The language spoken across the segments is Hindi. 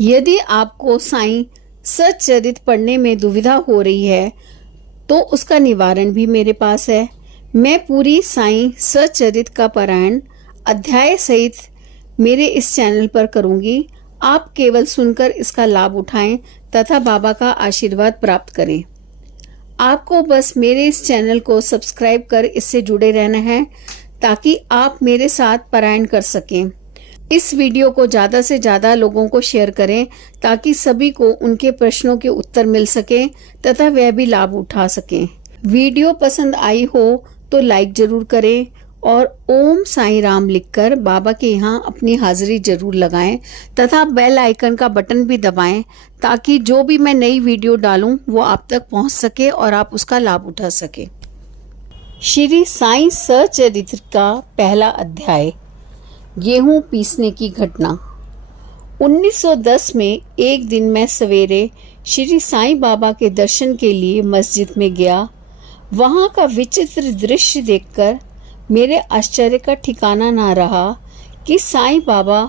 यदि आपको साईं सच्चरित पढ़ने में दुविधा हो रही है तो उसका निवारण भी मेरे पास है। मैं पूरी साईं सच्चरित का पारायण अध्याय सहित मेरे इस चैनल पर करूंगी। आप केवल सुनकर इसका लाभ उठाएं तथा बाबा का आशीर्वाद प्राप्त करें। आपको बस मेरे इस चैनल को सब्सक्राइब कर इससे जुड़े रहना है ताकि आप मेरे साथ पारायण कर सकें। इस वीडियो को ज़्यादा से ज़्यादा लोगों को शेयर करें ताकि सभी को उनके प्रश्नों के उत्तर मिल सके तथा वह भी लाभ उठा सकें। वीडियो पसंद आई हो तो लाइक जरूर करें और ओम साईं राम लिखकर बाबा के यहाँ अपनी हाजिरी जरूर लगाएं तथा बेल आइकन का बटन भी दबाएं ताकि जो भी मैं नई वीडियो डालूं वो आप तक पहुंच सके और आप उसका लाभ उठा सके। श्री साईं सच्चरित्र का पहला अध्याय, गेहूं पीसने की घटना। 1910 में एक दिन मैं सवेरे श्री साईं बाबा के दर्शन के लिए मस्जिद में गया। वहां का विचित्र दृश्य देखकर मेरे आश्चर्य का ठिकाना ना रहा कि साईं बाबा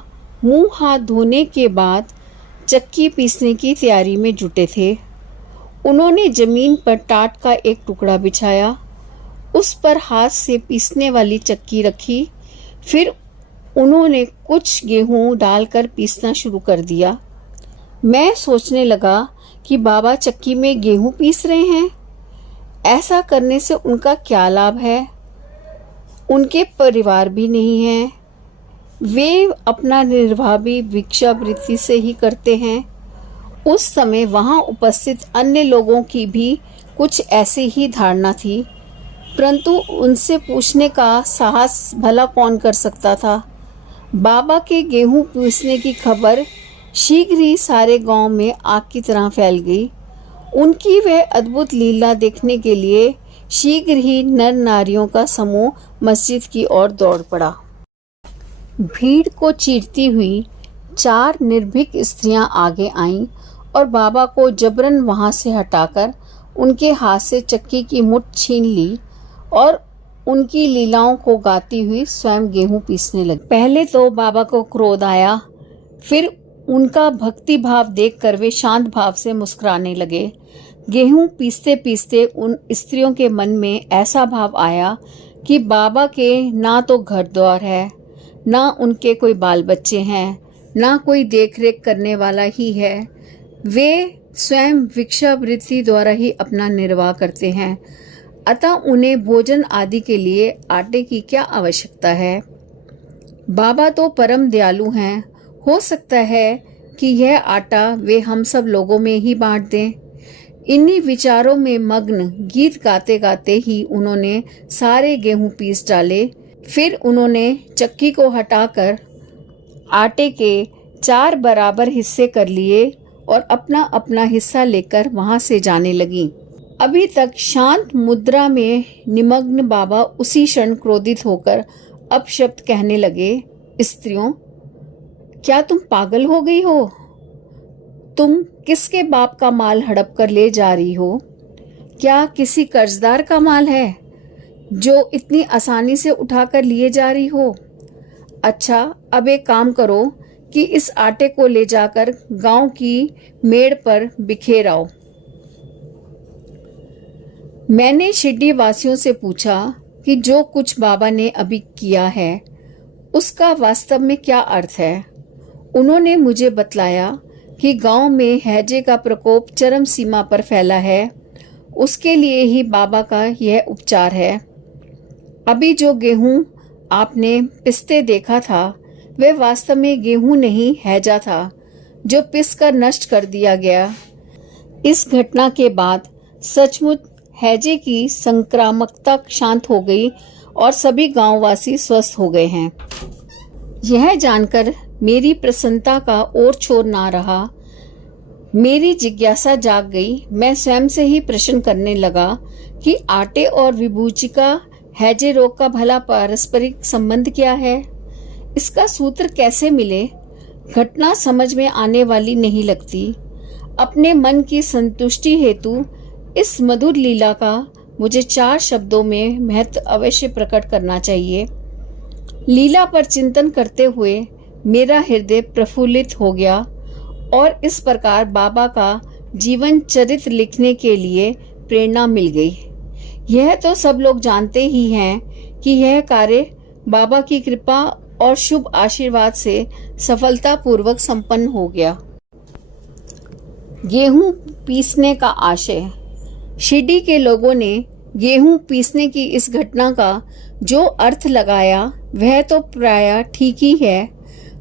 मुंह हाथ धोने के बाद चक्की पीसने की तैयारी में जुटे थे। उन्होंने जमीन पर टाट का एक टुकड़ा बिछाया, उस पर हाथ से पीसने वाली चक्की रखी। फिर उन्होंने कुछ गेहूं डालकर पीसना शुरू कर दिया। मैं सोचने लगा कि बाबा चक्की में गेहूं पीस रहे हैं, ऐसा करने से उनका क्या लाभ है? उनके परिवार भी नहीं है, वे अपना निर्वाह भी भिक्षावृत्ति से ही करते हैं। उस समय वहां उपस्थित अन्य लोगों की भी कुछ ऐसी ही धारणा थी, परंतु उनसे पूछने का साहस भला कौन कर सकता था। बाबा के गेहूं पीसने की खबर शीघ्र ही सारे गांव में आग की तरह फैल गई। उनकी वह अद्भुत लीला देखने के लिए शीघ्र ही नर नारियों का समूह मस्जिद की ओर दौड़ पड़ा। भीड़ को चीरती हुई 4 निर्भीक स्त्रियां आगे आईं और बाबा को जबरन वहां से हटाकर उनके हाथ से चक्की की मुठ छीन ली और उनकी लीलाओं को गाती हुई स्वयं गेहूं पीसने लगी। पहले तो बाबा को क्रोध आया, फिर उनका भक्ति भाव देखकर वे शांत भाव से मुस्कुराने लगे। गेहूं पीसते पीसते उन स्त्रियों के मन में ऐसा भाव आया कि बाबा के ना तो घर द्वार है, ना उनके कोई बाल बच्चे हैं, ना कोई देखरेख करने वाला ही है। वे स्वयं भिक्षावृत्ति द्वारा ही अपना निर्वाह करते हैं, अतः उन्हें भोजन आदि के लिए आटे की क्या आवश्यकता है। बाबा तो परम दयालु हैं, हो सकता है कि यह आटा वे हम सब लोगों में ही बांट दें। इन्हीं विचारों में मग्न गीत गाते गाते ही उन्होंने सारे गेहूं पीस डाले। फिर उन्होंने चक्की को हटाकर आटे के 4 बराबर हिस्से कर लिए और अपना अपना हिस्सा लेकर वहां से जाने लगी। अभी तक शांत मुद्रा में निमग्न बाबा उसी क्षण क्रोधित होकर अपशब्द कहने लगे, स्त्रियों, क्या तुम पागल हो गई हो? तुम किसके बाप का माल हड़प कर ले जा रही हो? क्या किसी कर्जदार का माल है जो इतनी आसानी से उठाकर लिए जा रही हो? अच्छा, अब एक काम करो कि इस आटे को ले जाकर गांव की मेड़ पर बिखेराओ। मैंने शिरडी वासियों से पूछा कि जो कुछ बाबा ने अभी किया है उसका वास्तव में क्या अर्थ है। उन्होंने मुझे बतलाया कि गांव में हैजे का प्रकोप चरम सीमा पर फैला है, उसके लिए ही बाबा का यह उपचार है। अभी जो गेहूं आपने पिसते देखा था वह वास्तव में गेहूं नहीं, हैजा था जो पिसकर नष्ट कर दिया गया। इस घटना के बाद सचमुच हैजे की संक्रामकता शांत हो गई और सभी गांववासी स्वस्थ हो गए हैं। यह जानकर मेरी प्रसन्नता का और छोर ना रहा। मेरी जिज्ञासा जाग गई। मैं स्वयं से ही प्रश्न करने लगा कि आटे और विभूति का हैजे रोग का भला पारस्परिक संबंध क्या है? इसका सूत्र कैसे मिले? घटना समझ में आने वाली नहीं लगती। अपने मन की संतुष्टि हेतु इस मधुर लीला का मुझे 4 शब्दों में महत्व अवश्य प्रकट करना चाहिए। लीला पर चिंतन करते हुए मेरा हृदय प्रफुल्लित हो गया और इस प्रकार बाबा का जीवन चरित्र लिखने के लिए प्रेरणा मिल गई। यह तो सब लोग जानते ही हैं कि यह कार्य बाबा की कृपा और शुभ आशीर्वाद से सफलतापूर्वक संपन्न हो गया। गेहूं पीसने का आशय। शिरडी के लोगों ने गेहूं पीसने की इस घटना का जो अर्थ लगाया वह तो प्रायः ठीक ही है,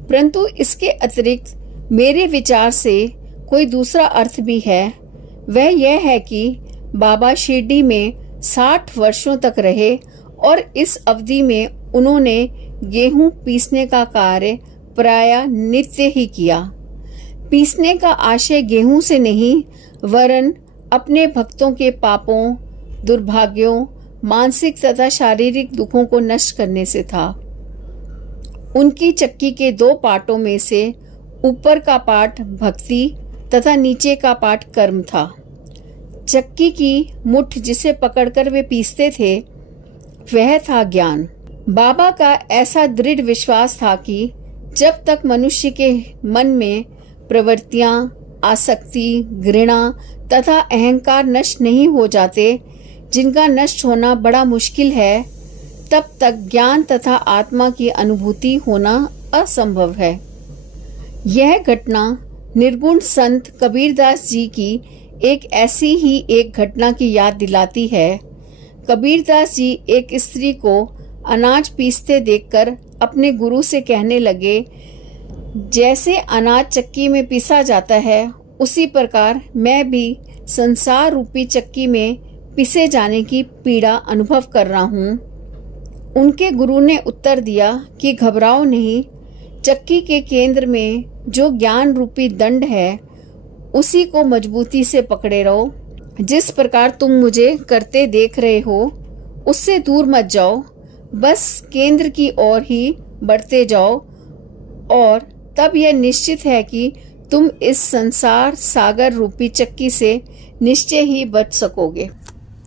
परंतु इसके अतिरिक्त मेरे विचार से कोई दूसरा अर्थ भी है। वह यह है कि बाबा शिरडी में 60 वर्षों तक रहे और इस अवधि में उन्होंने गेहूं पीसने का कार्य प्रायः नित्य ही किया। पीसने का आशय गेहूं से नहीं वरन अपने भक्तों के पापों, दुर्भाग्यों, मानसिक तथा शारीरिक दुखों को नष्ट करने से था। उनकी चक्की के 2 पार्टों में से ऊपर का पार्ट भक्ति तथा नीचे का पार्ट कर्म था। चक्की की मुठ जिसे पकड़कर वे पीसते थे वह था ज्ञान। बाबा का ऐसा दृढ़ विश्वास था कि जब तक मनुष्य के मन में प्रवृत्तियां, आसक्ति, घृणा तथा अहंकार नष्ट नहीं हो जाते, जिनका नष्ट होना बड़ा मुश्किल है, तब तक ज्ञान तथा आत्मा की अनुभूति होना असंभव है। यह घटना निर्गुण संत कबीरदास जी की एक ऐसी ही एक घटना की याद दिलाती है। कबीरदास जी एक स्त्री को अनाज पीसते देखकर अपने गुरु से कहने लगे, जैसे अनाज चक्की में पीसा जाता है उसी प्रकार मैं भी संसार रूपी चक्की में पिसे जाने की पीड़ा अनुभव कर रहा हूँ। उनके गुरु ने उत्तर दिया कि घबराओ नहीं, चक्की के केंद्र में जो ज्ञान रूपी दंड है उसी को मजबूती से पकड़े रहो। जिस प्रकार तुम मुझे करते देख रहे हो उससे दूर मत जाओ, बस केंद्र की ओर ही बढ़ते जाओ और तब यह निश्चित है कि तुम इस संसार सागर रूपी चक्की से निश्चय ही बच सकोगे।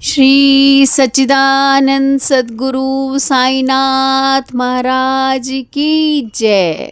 श्री सच्चिदानंद सद्गुरु साईनाथ महाराज की जय।